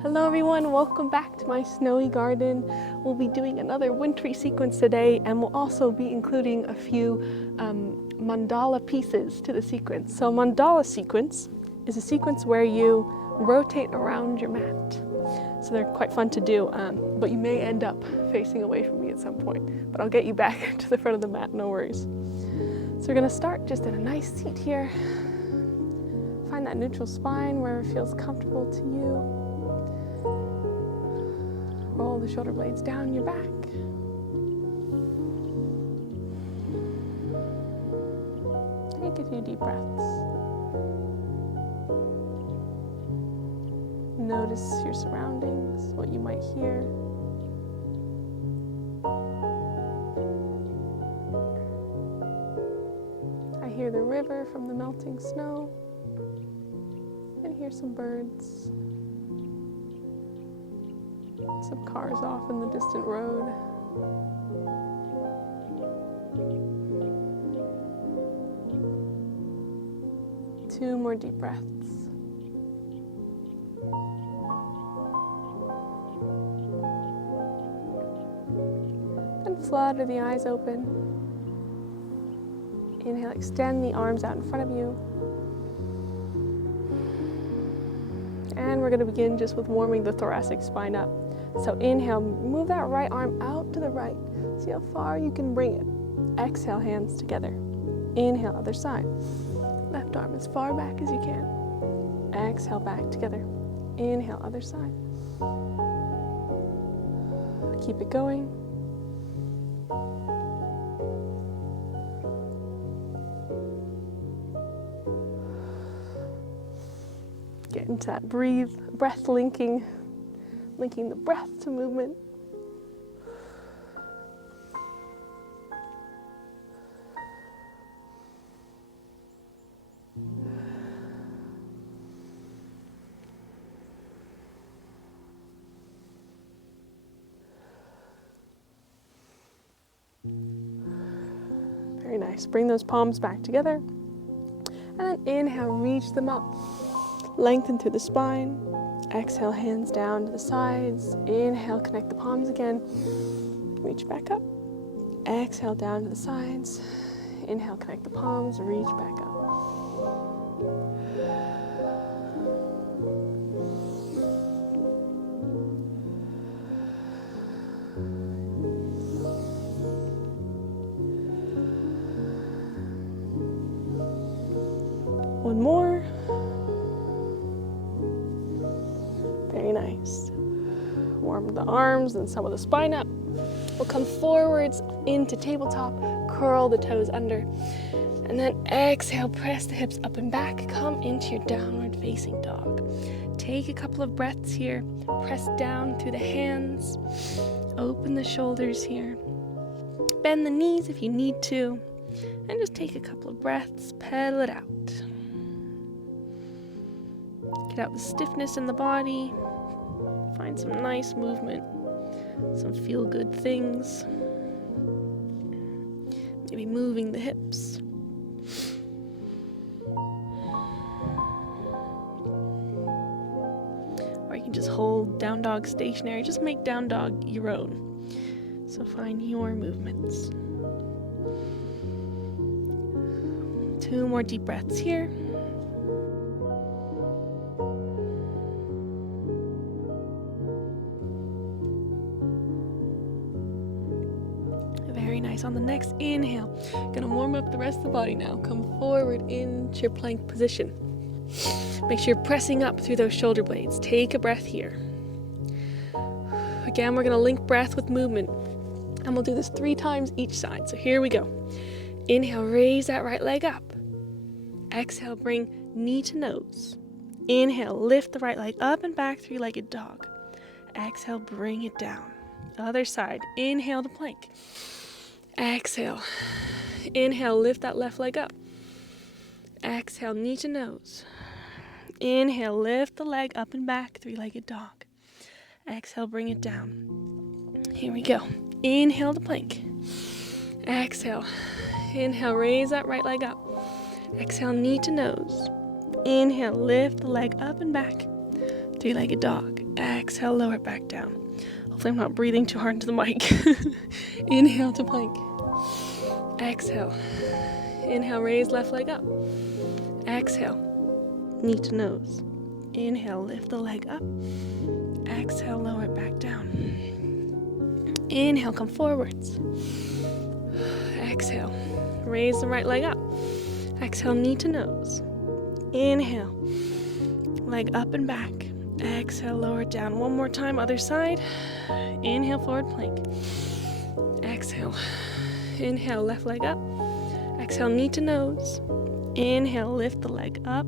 Hello everyone, welcome back to my snowy garden. We'll be doing another wintry sequence today, and we'll also be including a few mandala pieces to the sequence. So mandala sequence is a sequence where you rotate around your mat. So they're quite fun to do, but you may end up facing away from me at some point, but I'll get you back to the front of the mat, no worries. So we're gonna start just in a nice seat here. Find that neutral spine where it feels comfortable to you. Roll the shoulder blades down your back. Take a few deep breaths. Notice your surroundings, what you might hear. I hear the river from the melting snow, and hear some birds. Some cars off in the distant road. Two more deep breaths. Then flutter the eyes open. Inhale, extend the arms out in front of you. And we're going to begin just with warming the thoracic spine up. So inhale, move that right arm out to the right. See how far you can bring it. Exhale, hands together. Inhale, other side. Left arm as far back as you can. Exhale, back together. Inhale, other side. Keep it going. Get into that breath linking the breath to movement. Very nice. Bring those palms back together. And then inhale, reach them up. Lengthen through the spine. Exhale, hands down to the sides. Inhale, connect the palms again. Reach back up. Exhale, down to the sides. Inhale, connect the palms, reach back up. One more. Very nice. Warm the arms and some of the spine up. We'll come forwards into tabletop, curl the toes under, and then exhale, press the hips up and back, come into your downward facing dog. Take a couple of breaths here, press down through the hands, open the shoulders here, bend the knees if you need to, and just take a couple of breaths, pedal it out. Get out the stiffness in the body. Find some nice movement, some feel-good things. Maybe moving the hips. Or you can just hold down dog stationary. Just make down dog your own. So find your movements. Two more deep breaths here. Very nice. On the next inhale, gonna warm up the rest of the body now. Come forward into your plank position. Make sure you're pressing up through those shoulder blades. Take a breath here. Again, we're gonna link breath with movement, and we'll do this 3 times each side. So here we go. Inhale, raise that right leg up. Exhale, bring knee to nose. Inhale, lift the right leg up and back, 3-legged dog. Exhale, bring it down. Other side. Inhale to plank. Exhale. Inhale, lift that left leg up. Exhale, knee to nose. Inhale, lift the leg up and back, 3-legged dog. Exhale, bring it down. Here we go. Inhale to plank. Exhale. Inhale, raise that right leg up. Exhale, knee to nose. Inhale, lift the leg up and back. Three-legged dog. Exhale, lower it back down. Hopefully I'm not breathing too hard into the mic. Inhale to plank. Exhale. Inhale, raise left leg up. Exhale, knee to nose. Inhale, lift the leg up. Exhale, lower it back down. Inhale, come forwards. Exhale, raise the right leg up. Exhale, knee to nose. Inhale, leg up and back. Exhale, lower it down. One more time, other side. Inhale, forward plank. Exhale. Inhale, left leg up. Exhale, knee to nose. Inhale, lift the leg up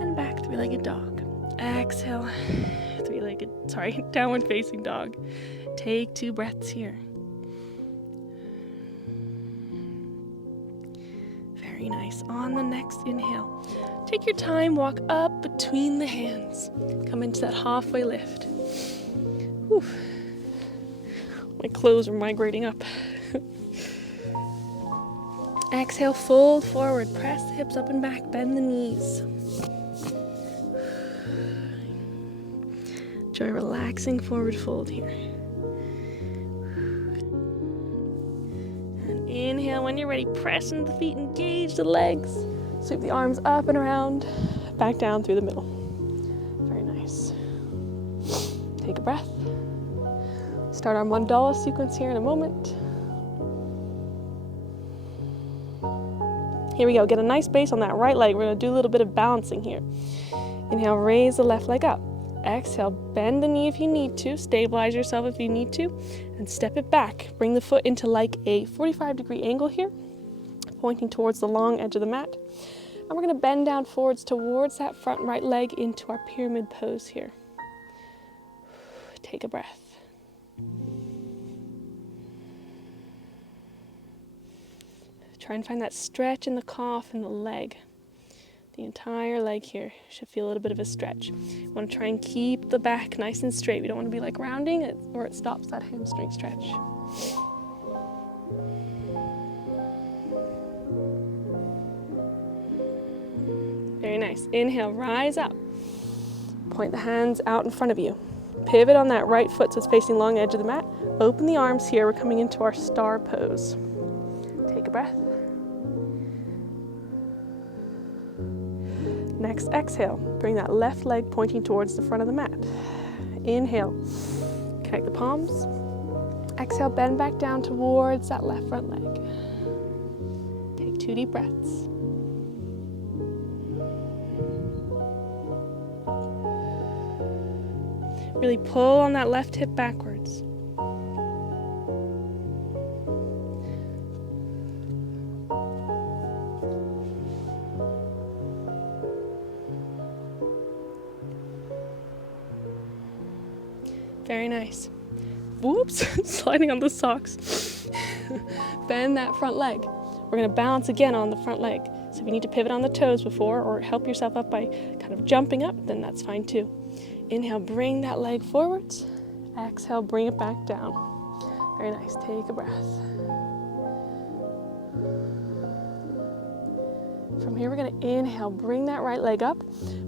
and back, three-legged dog. Exhale, downward facing dog. Take 2 breaths here. Very nice. On the next inhale, take your time, walk up between the hands. Come into that halfway lift. Whew. My clothes are migrating up. Exhale, fold forward, press the hips up and back, bend the knees. Enjoy relaxing forward fold here. And inhale, when you're ready, press into the feet, engage the legs. Sweep the arms up and around, back down through the middle. Very nice. Take a breath. Start our Mandala sequence here in a moment. Here we go, get a nice base on that right leg. We're gonna do a little bit of balancing here. Inhale, raise the left leg up. Exhale, bend the knee if you need to, stabilize yourself if you need to, and step it back. Bring the foot into like a 45-degree angle here, pointing towards the long edge of the mat. And we're gonna bend down forwards towards that front right leg into our pyramid pose here. Take a breath. Try and find that stretch in the calf and the leg. The entire leg here should feel a little bit of a stretch. You want to try and keep the back nice and straight. We don't want to be like rounding it or it stops that hamstring stretch. Very nice. Inhale, rise up. Point the hands out in front of you. Pivot on that right foot so it's facing long edge of the mat. Open the arms here. We're coming into our star pose. Take a breath. Next, exhale. Bring that left leg pointing towards the front of the mat. Inhale. Connect the palms. Exhale, bend back down towards that left front leg. Take 2 deep breaths. Really pull on that left hip backwards. Very nice. Whoops, sliding on the socks. Bend that front leg. We're gonna balance again on the front leg. So if you need to pivot on the toes before or help yourself up by kind of jumping up, then that's fine too. Inhale, bring that leg forwards. Exhale, bring it back down. Very nice, take a breath. From here, we're gonna inhale, bring that right leg up,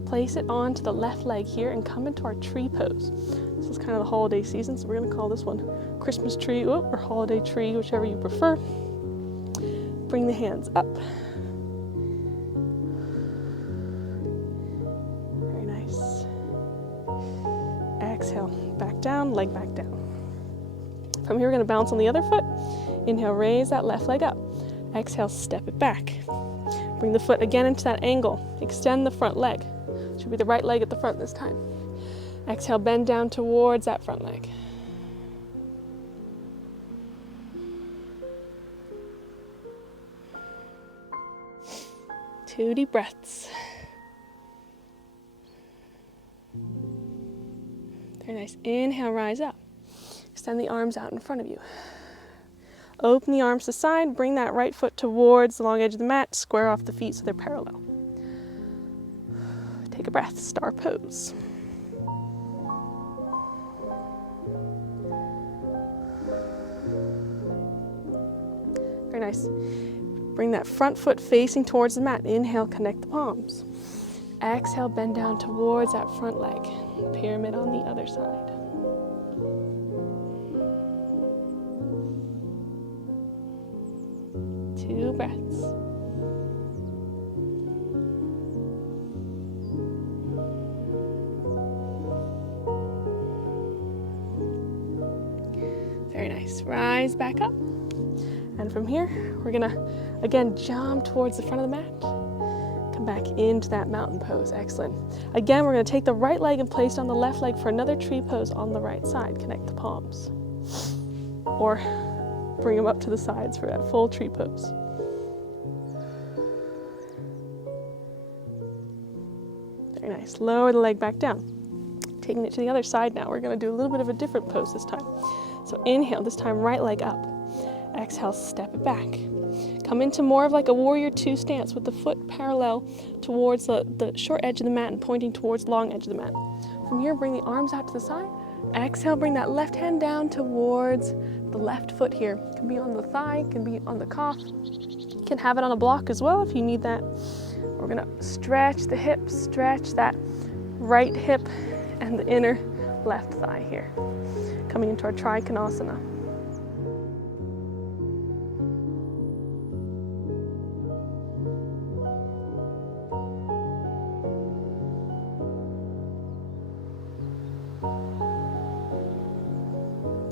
place it onto the left leg here and come into our tree pose. This is kind of the holiday season, so we're gonna call this one Christmas tree or holiday tree, whichever you prefer. Bring the hands up. Very nice. Exhale, back down, leg back down. From here, we're gonna bounce on the other foot. Inhale, raise that left leg up. Exhale, step it back. Bring the foot again into that angle. Extend the front leg. Should be the right leg at the front this time. Exhale, bend down towards that front leg. Two deep breaths. Very nice. Inhale, rise up. Extend the arms out in front of you. Open the arms to the side, bring that right foot towards the long edge of the mat, square off the feet so they're parallel. Take a breath, star pose. Very nice. Bring that front foot facing towards the mat. Inhale, connect the palms. Exhale, bend down towards that front leg. Pyramid on the other side. Two breaths. Very nice. Rise back up. And from here, we're gonna, again, jump towards the front of the mat. Come back into that mountain pose. Excellent. Again, we're gonna take the right leg and place it on the left leg for another tree pose on the right side. Connect the palms. Or bring them up to the sides for that full tree pose. Very nice. Lower the leg back down. Taking it to the other side now. We're gonna do a little bit of a different pose this time. So inhale, this time right leg up. Exhale, step it back. Come into more of like a warrior two stance with the foot parallel towards the short edge of the mat and pointing towards the long edge of the mat. From here, bring the arms out to the side. Exhale, bring that left hand down towards the left foot here. It can be on the thigh, can be on the calf. You can have it on a block as well if you need that. We're gonna stretch the hips, stretch that right hip and the inner left thigh here. Coming into our Trikonasana.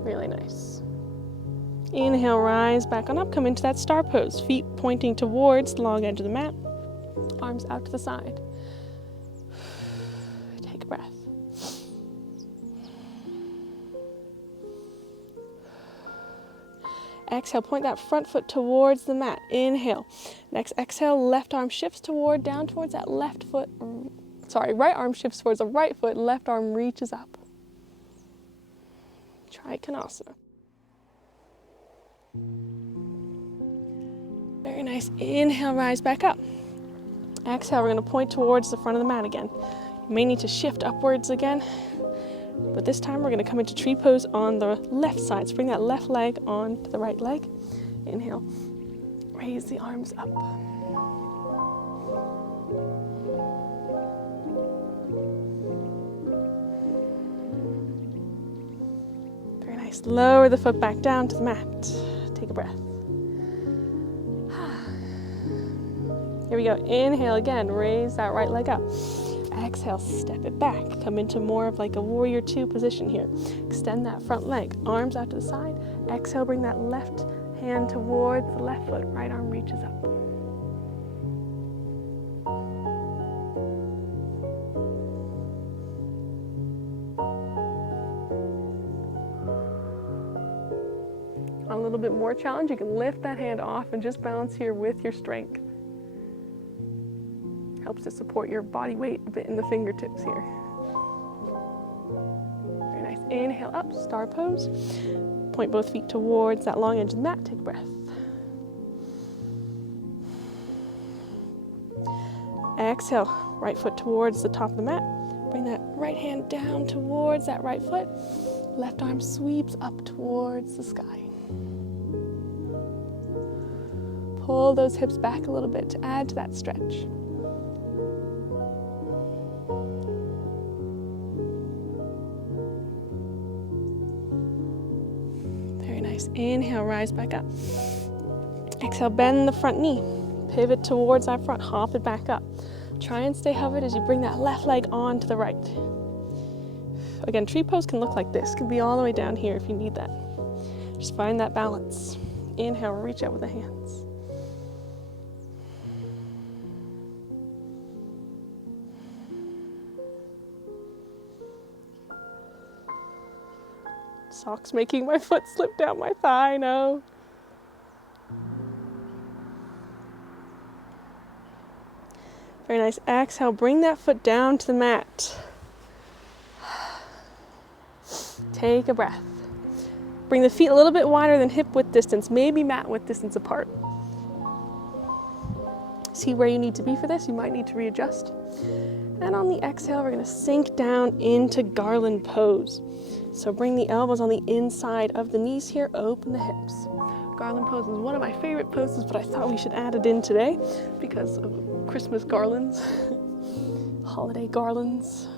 Really nice. Inhale, rise back on up, come into that star pose. Feet pointing towards the long edge of the mat. Arms out to the side. Take a breath. Exhale, point that front foot towards the mat. Inhale. Next exhale, left arm shifts down towards that left foot. Right arm shifts towards the right foot, left arm reaches up. Trikonasana. Very nice. Inhale, rise back up. Exhale, we're going to point towards the front of the mat again. You may need to shift upwards again, but this time we're going to come into tree pose on the left side. So bring that left leg on to the right leg. Inhale, raise the arms up. Very nice. Lower the foot back down to the mat. Take a breath. Here we go. Inhale again, raise that right leg up. Exhale, step it back. Come into more of like a warrior two position here. Extend that front leg, arms out to the side. Exhale, bring that left hand towards the left foot. Right arm reaches up. A little bit more challenge, you can lift that hand off and just balance here with your strength. Helps to support your body weight a bit in the fingertips here. Very nice. Inhale up, star pose. Point both feet towards that long edge of the mat. Take a breath. Exhale, right foot towards the top of the mat. Bring that right hand down towards that right foot. Left arm sweeps up towards the sky. Pull those hips back a little bit to add to that stretch. Inhale, rise back up. Exhale, bend the front knee. Pivot towards that front, hop it back up. Try and stay hovered as you bring that left leg on to the right. Again, tree pose can look like this. Can be all the way down here if you need that. Just find that balance. Inhale, reach out with the hands. Socks making my foot slip down my thigh, no. Very nice. Exhale, bring that foot down to the mat. Take a breath. Bring the feet a little bit wider than hip width distance, maybe mat width distance apart. See where you need to be for this. You might need to readjust. And on the exhale, we're going to sink down into garland pose. So bring the elbows on the inside of the knees here, open the hips. Garland pose is one of my favorite poses, but I thought we should add it in today because of Christmas garlands. holiday garlands.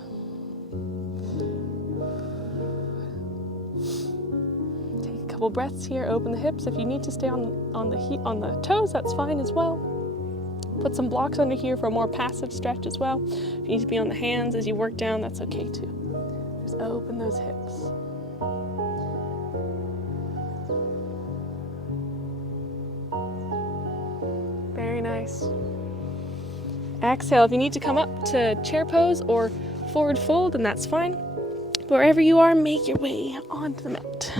Take a couple breaths here, open the hips. If you need to stay on the toes, that's fine as well. Put some blocks under here for a more passive stretch as well. If you need to be on the hands as you work down, that's okay too. Just open those hips. Very nice. Exhale. If you need to come up to chair pose or forward fold, then that's fine. Wherever you are, make your way onto the mat.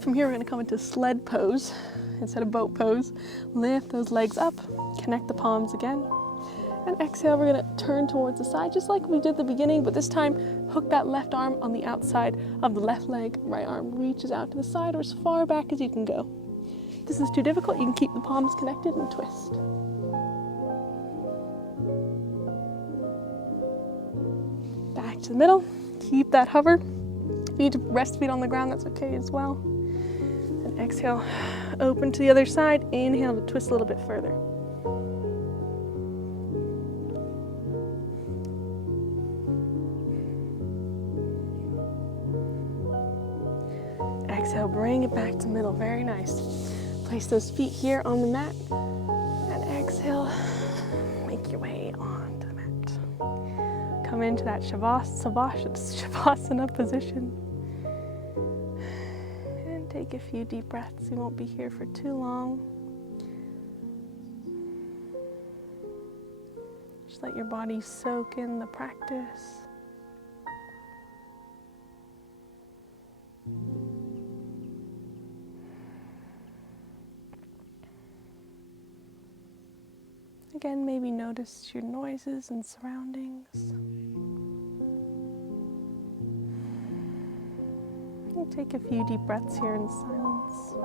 From here, we're going to come into sled pose instead of boat pose. Lift those legs up, connect the palms again. And exhale, we're going to turn towards the side, just like we did at the beginning, but this time, hook that left arm on the outside of the left leg. Right arm reaches out to the side or as far back as you can go. If this is too difficult, you can keep the palms connected and twist. Back to the middle, keep that hover. If you need to rest feet on the ground, that's okay as well. And exhale, open to the other side. Inhale to twist a little bit further. Exhale, bring it back to middle. Very nice. Place those feet here on the mat. And exhale, make your way onto the mat. Come into that Shavasana position. And take a few deep breaths. You won't be here for too long. Just let your body soak in the practice. Again, maybe notice your noises and surroundings. And take a few deep breaths here in silence.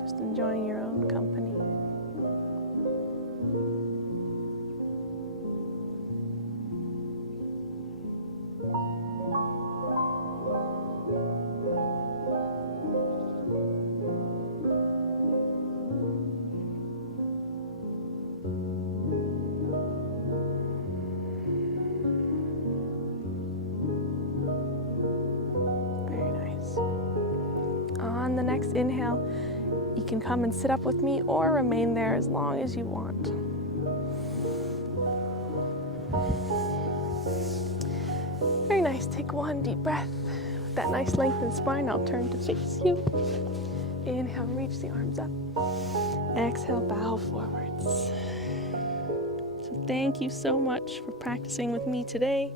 Just enjoying your own company. On the next inhale, you can come and sit up with me or remain there as long as you want. Very nice. Take one deep breath. With that nice lengthened spine, I'll turn to face you. Inhale, reach the arms up. Exhale, bow forwards. So thank you so much for practicing with me today.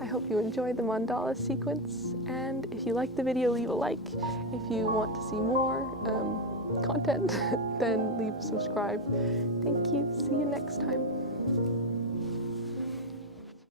I hope you enjoyed the mandala sequence, and if you liked the video, leave a like. If you want to see more content, then leave a subscribe. Thank you. See you next time.